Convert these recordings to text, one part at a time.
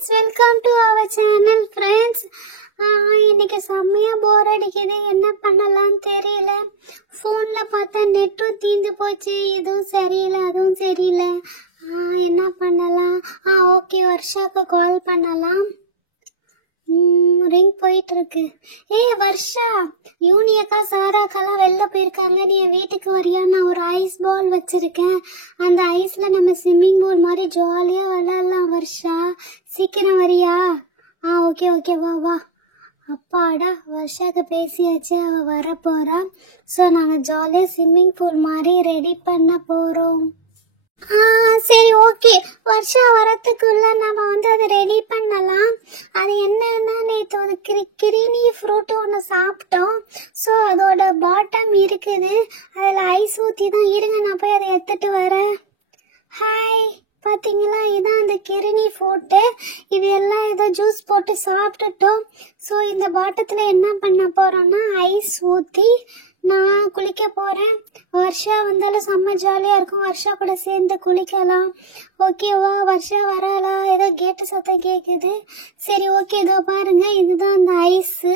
friends, welcome to our channel friends. இன்னைக்கு செம்மையா போர் அடிக்குது, என்ன பண்ணலாம்னு தெரியல. போன்ல பார்த்தா நெட்டும் தீந்து போச்சு, இதுவும் சரியில்லை அதுவும் சரியில்லை. என்ன பண்ணலாம்? ஓகே, வர்ஷாக்கு கால் பண்ணலாம். ரிங் போயிட்டு இருக்கு. வர்ஷா, யூனியக்கா சாராக்கெல்லாம் வெளில போயிருக்காங்க, நீ என் வீட்டுக்கு வரியா? நான் ஒரு ஐஸ் பால் வச்சிருக்கேன், அந்த ஐஸ்ல நம்ம ஸ்விம்மிங் பூல் மாதிரி ஜாலியா விளையாடலாம். வர்ஷா, சீக்கிரம் வரியா? ஓகே ஓகே, வா வா. அப்பாடா, வர்ஷாக்கு பேசியாச்சு, அவ வர போறா. ஸோ நாங்கள் ஜாலியாக ஸ்விம்மிங் பூல் மாதிரி ரெடி பண்ண போறோம். சரி ஓகே, வர்ஷா வரத்துக்குள்ள நம்ம அதை ரெடி பண்ணலாம். அது என்னன்னா, நேற்று ஒரு கிரீனி ஃப்ரூட்டு ஒன்று சாப்பிட்டோம். ஸோ அதோட பாட்டம் இருக்குது, அதில் ஐஸ் ஊற்றி தான். இருங்க, நான் போய் அதை எடுத்துட்டு வரேன். ஹாய், பார்த்தீங்களா, இதுதான் அந்த கிருணி ஃப்ரூட்டு. இது எல்லாம் ஏதோ ஜூஸ் போட்டு சாப்பிட்டுட்டோம். ஸோ இந்த பாட்டத்தில் என்ன பண்ண போகிறோன்னா, ஐஸ் ஊற்றி நான் குளிக்க போகிறேன். வர்ஷா வந்தாலும் செம்ம ஜாலியாக இருக்கும், வர்ஷா கூட சேர்ந்து குளிக்கலாம். ஓகேவா? வர்ஷா வராளா? ஏதோ கேட்டு சத்தம் கேட்குது. சரி ஓகே, இதோ பாருங்க, இதுதான் அந்த ஐஸு.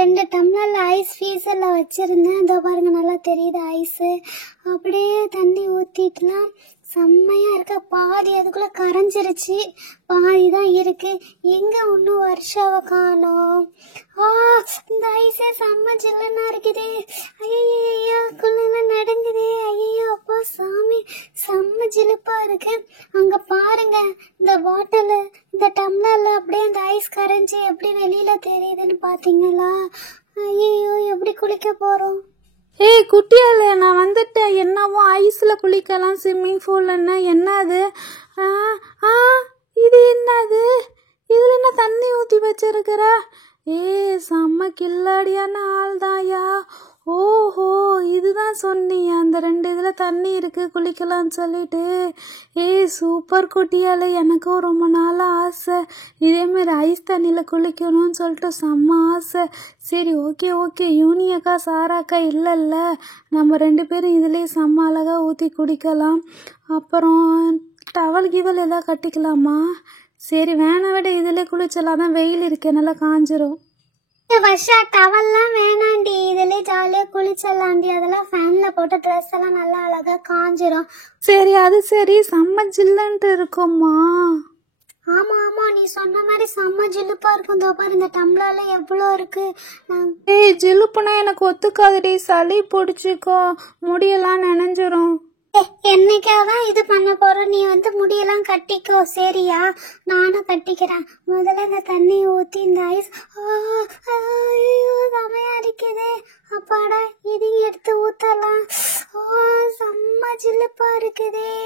2 டம்ளரில் ஐஸ் ஃப்ரீசரில் வச்சுருந்தேன். இதோ பாருங்க, நல்லா தெரியுது ஐஸு. அப்படியே தண்ணி ஊற்றிட்டுலாம் செம்மையா இருக்க. பாதி அதுக்குள்ள கரைஞ்சிருச்சு, பாதி தான் இருக்கு. எங்க ஒன்னும் வர்ஷாவை காணோம். இந்த ஐஸே செம்ம ஜில்லுன்னா இருக்குது. ஐயோ, குள்ளெல்லாம் நடுங்குது. ஐயோ அப்பா சாமி, செம்ம ஜிலுப்பா இருக்கு. அங்க பாருங்க, இந்த பாட்டில், இந்த டம்ளர்ல அப்படியே அந்த ஐஸ் கரைஞ்சி எப்படி வெளியில தெரியுதுன்னு பாத்தீங்களா? ஐயோ, எப்படி குளிக்க போறோம்? குட்டியால, நான் வந்துட்டேன். என்னவோ ஐஸில் குளிக்கலாம் ஸ்விம்மிங் பூல்னா என்னது? இது என்னது? இதில் என்ன தண்ணி ஊற்றி வச்சிருக்கிற? செம்ம கில்லாடியான ஆள் தாயா. ஓஹோ, இதுதான் சொன்னிய, அந்த 2 இதில் தண்ணி இருக்குது குளிக்கலாம்னு சொல்லிட்டு. சூப்பர் குட்டியால, எனக்கும் ரொம்ப நாள் ஆசை இதேமாரி ஐஸ் தண்ணியில் குளிக்கணும்னு சொல்லிட்டு, செம்ம ஆசை. சரி ஓகே ஓகே, யூனியக்கா சாராக்கா இல்லைல்ல, நம்ம 2 பேரும் இதுலேயே செம்ம அழகாக ஊற்றி குடிக்கலாம். அப்புறம் டவல் கிவல் எல்லாம் கட்டிக்கலாமா? சரி, வேணா விட இதிலே குளிச்சலாம், தான் வெயில் இருக்கே, நல்லா காஞ்சிரும். வர்ஷா, டவல்லாம் வேணாண்டி, இதுல ஜாலியா குளிச்சிடலாண்டி. அதெல்லாம் ஃபேன்ல போட்டு ட்ரெஸ் எல்லாம் நல்லா அழகா காஞ்சிரும். சரி, அது சரி, செம்ம ஜில்லுன்ட்டு இருக்கும்மா. ஆமா ஆமா, நீ சொன்ன மாதிரி செம்ம ஜிலுப்பா இருக்கும். தோ பாரு, இந்த டம்ளர்ல எவ்வளோ இருக்கு. ஜிலுப்புனா எனக்கு ஒத்துக்காதுடி, சளி பிடிச்சிக்கோ, முடியெல்லாம் நனைஞ்சிரும். என்னைக்காதான் இது பண்ண போறோம், நீ முடியெல்லாம் கட்டிக்கோ, சரியா? நானும் கட்டிக்கிறேன். முதல்ல இந்த தண்ணி ஊத்தி இந்த ஐஸ். செமையா இருக்குது. அப்பாடா, இதையும் எடுத்து ஊத்தலாம். செம்ம ஜில்லுப்பா இருக்குதே.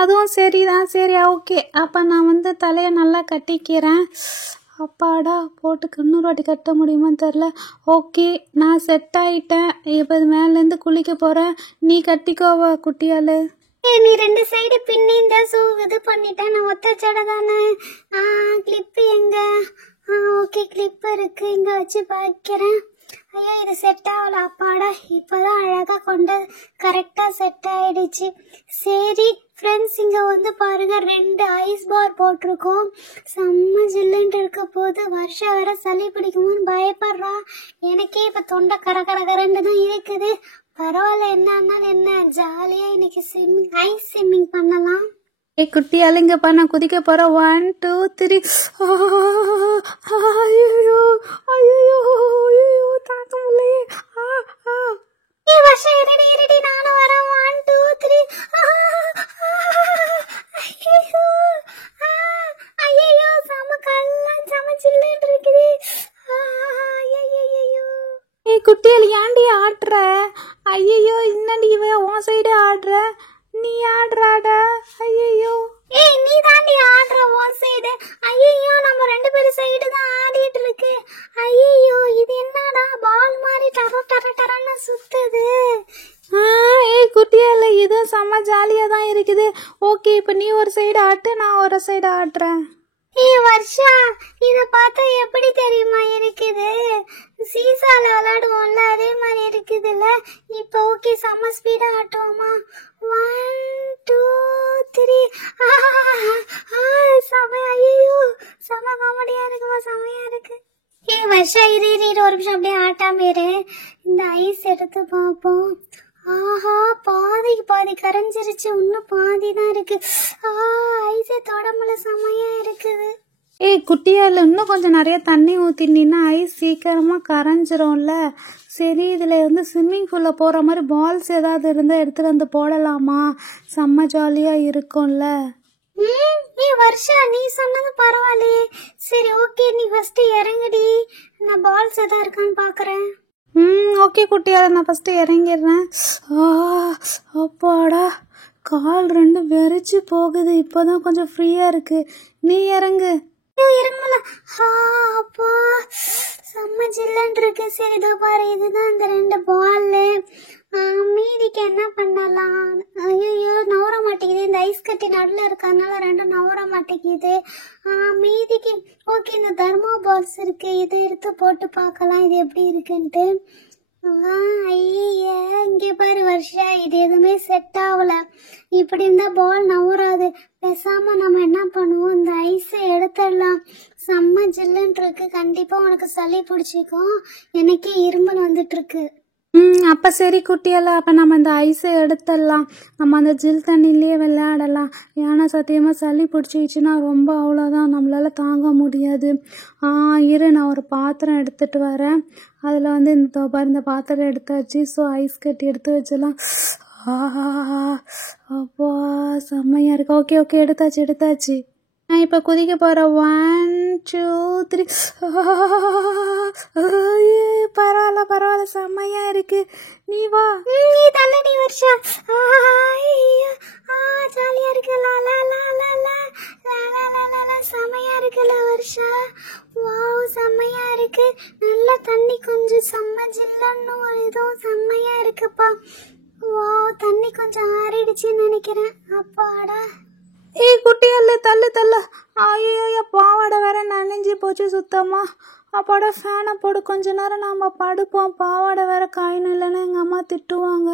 அதுவும் சரிதான். சரி ஓகே, அப்ப நான் தலையை நல்லா கட்டிக்கிறேன். அப்பாடா, போட்டு இன்னொரு வாட்டி கட்ட முடியுமான்னு தெரில. ஓகே, நான் செட் ஆயிட்டேன். இப்போ மேலேருந்து குளிக்க போகிறேன். நீ கட்டிக்கோவா குட்டியால்? நீ 2 சைடு பின்னி இந்த இது பண்ணிட்டேன். நான் ஒத்த சடை தானே. கிளிப்பு எங்க? ஓகே, கிளிப் இருக்கு, இங்க வச்சு வைக்கிறேன். ஐயோ, இது செட் ஆகல. அப்பாடா, இப்பதான் அழகா கொண்டு கரெக்டா செட் ஆயிடுச்சு. சரி ஃப்ரெண்ட்ஸ், இங்க பாருங்க, 2 ஐஸ் பார் போட்டிருக்கோம். செம்ம ஜில்லுன்ட்டு இருக்க போது. வர்ஷா வேற சளி பிடிக்குமோன்னு பயப்படுறா. எனக்கே இப்ப தொண்டை கரகரகரன்னு தான் இருக்குது. பரவாயில்ல, என்ன ஆனாலும் என்ன, ஜாலியா இன்னைக்கு ஐஸ் ஸ்விம்மிங் பண்ணலாம். குட்டியால், இங்கப்பா நான் குதிக்க போறேன். 1 2 3. ஐயோ ஐயோ ஐயோ, தாக்க முடியலையே. வர்ஷா, இருடி, நானும் வரேன். 1 2 3. ஐயோ, செம கல்லாம், செம ஜில்லுன்னு இருக்குது. குட்டியால், ஏன்டி ஆடுற? ஐயோ, இன்னடி இவ உன் சைடு ஆடுற, நீ ஆடுறாட. ஐயோ, நீ தாண்டி ஆடுற உன் சைடு. ஐயோ, நம்ம 2 பேரும் சைடு தான் ஆடிட்டு இருக்கு. ஐயோ, இது என்னடா, பால் மாதிரி டரன்னு சுத்துது. குட்டியால, இது செம்ம ஜாலியா தான் இருக்குது. ஓகே, இப்ப நீ ஒரு சைடு ஆட்டு, நான் ஒரு சைடு ஆடுறேன். வர்ஷா, இத பார்த்தா எப்படி தெரியுமா இருக்குது? சீசால விளையாடுவோம்ல, அதே மாதிரி இருக்குதுல்ல. இப்ப ஓகே, செம்ம ஸ்பீடா ஆட்டுவோமா? 1 2 3. செமையா காமெடியா இருக்குமா, செமையா இருக்கு. வருஷா இரு ஒரு நிமிஷம் அப்படியே ஆட்டாம இரு. இந்த ஐஸ் எடுத்து பார்ப்போம். ஆஹா, பாதிக்கு பாதி கரைஞ்சிருச்சு, இன்னும் பாதி தான் இருக்கு. ஐஸை தொடம்புல செமையா இருக்குது. குட்டியால இன்னும் கொஞ்சம் நிறைய தண்ணி ஊற்றினா ஐஸ் சீக்கிரமா கரைஞ்சிரும்ல. சரி, இதுல வந்து ஸ்விம்மிங் பூல்ல போற மாதிரி பால்ஸ் ஏதாவது இருந்தா எடுத்துட்டு வந்து போடலாமா? செம்ம ஜாலியா இருக்கும்ல. வருஷா, நீ சொன்னது பரவாயில்லையே. சரி ஓகே, நீ ஃபர்ஸ்ட் இறங்குடி, நான் பால்ஸ் ஏதாவது இருக்கான்னு பாக்குறேன். ஓகே குட்டியால, நான் ஃபர்ஸ்ட் இறங்கிடுறேன். அப்பாடா, கால் ரெண்டு வெறிச்சு போகுது. இப்பதான் கொஞ்சம் ஃப்ரீயா இருக்கு. நீ இறங்கு. இறங்கல. அப்பா, செம்ம ஜில்லன் இருக்கு. சரி, இதோ பாரு, இதுதான் அந்த 2 பால். மீதிக்கு என்ன பண்ணலாம்? ஐயோ, நவர மாட்டேங்குது. இந்த ஐஸ் கட்டி நடுல இருக்கறதுனால 2 நவர மாட்டேங்குது. மீதிக்கு ஓகே, இந்த தர்மா பால்ஸ் இருக்கு, இதை எடுத்து போட்டு பார்க்கலாம் இது எப்படி இருக்குன்ட்டு. ஐயா, இங்கே பாரு வருஷா, இது எதுவுமே செட் ஆகல. இப்படி இருந்தா பால் நவராது. பேசாம நம்ம என்ன பண்ணுவோம், இந்த ஐஸை எடுத்துடலாம். செம்ம ஜில்லுன்னு இருக்கு. கண்டிப்பா உனக்கு சளி பிடிச்சிக்கும், எனக்கே இருமல் வந்துட்டு இருக்கு. அப்ப சரி குட்டியால, அப்ப நம்ம இந்த ஐஸை எடுத்துடலாம். நம்ம அந்த ஜில் தண்ணிலேயே விளையாடலாம். ஏன்னா சத்தியமா சளி பிடிச்சிச்சுன்னா ரொம்ப அவ்வளோதான், நம்மளால தாங்க முடியாது. இரு, நான் ஒரு பாத்திரம் எடுத்துட்டு வரேன். அதில் வந்து இந்த பாத்திரம் எடுத்தாச்சு. ஸோ ஐஸ் கட்டி எடுத்து வச்சிடலாம். அப்பா, செம்மையா இருக்கு. ஓகே ஓகே, எடுத்தாச்சு. நான் இப்போ குதிக்க போகிறேன். 1 2 3. பரவாயில்ல, செம்மையா இருக்கு. நீ வா. நீ தள்ளடி வருஷா. ஜாலியா இருக்குல்ல. செம்மையா இருக்குல்ல வருஷா. வாவ், செம்மையா இருக்கு. நல்ல தண்ணி கொஞ்சம் செம்ம ஜில்லன்னு இதுவும் செம்மையா இருக்குப்பா. வாவ், தண்ணி கொஞ்சம் ஆறிடுச்சுன்னு நினைக்கிறேன். அப்பாடா. குட்டியல்ல, தள்ளு. ஐயோ, பாவாடை வேற நனைஞ்சு போச்சு சுத்தமா. அப்பாடா, ஃபேனை போடு, கொஞ்ச நேரம் நாம படுப்போம். பாவாடை வேற காயின் இல்லைன்னு எங்க அம்மா திட்டுவாங்க.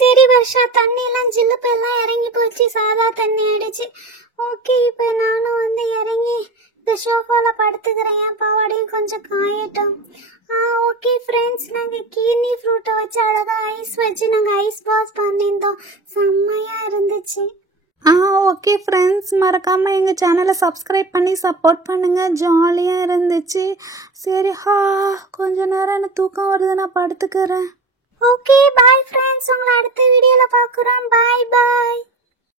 சரி வருஷா, தண்ணி எல்லாம் ஜில்லுப்பு எல்லாம் இறங்கி போச்சு, சாதா தண்ணி ஆயிடுச்சு. ஓகே, இப்ப நானும் வந்து இறங்கி இந்த ஷோஃபால படுத்துக்கிறேன். என் பாவாடையும் கொஞ்சம் காயட்டும். ஓகே ஃப்ரெண்ட்ஸ், நாங்கள் கீர்னி ஃப்ரூட்டை வச்சு அழகா ஐஸ் வச்சு நாங்கள் ஐஸ் பாஸ் பண்ணியிருந்தோம். செம்மையா இருந்துச்சு. ஓகே ஃப்ரெண்ட்ஸ், மறக்காம எங்க சேனலை சப்ஸ்கிரைப் பண்ணி சப்போர்ட் பண்ணுங்க. ஜாலியா இருந்துச்சு. சரி, கொஞ்ச நேரம் எனக்கு தூக்கம் வருது, நான் படுத்துக்கிறேன். ஓகே, பாய் ஃப்ரெண்ட்ஸ், உங்களை அடுத்த வீடியோல பார்க்குறோம். பாய்.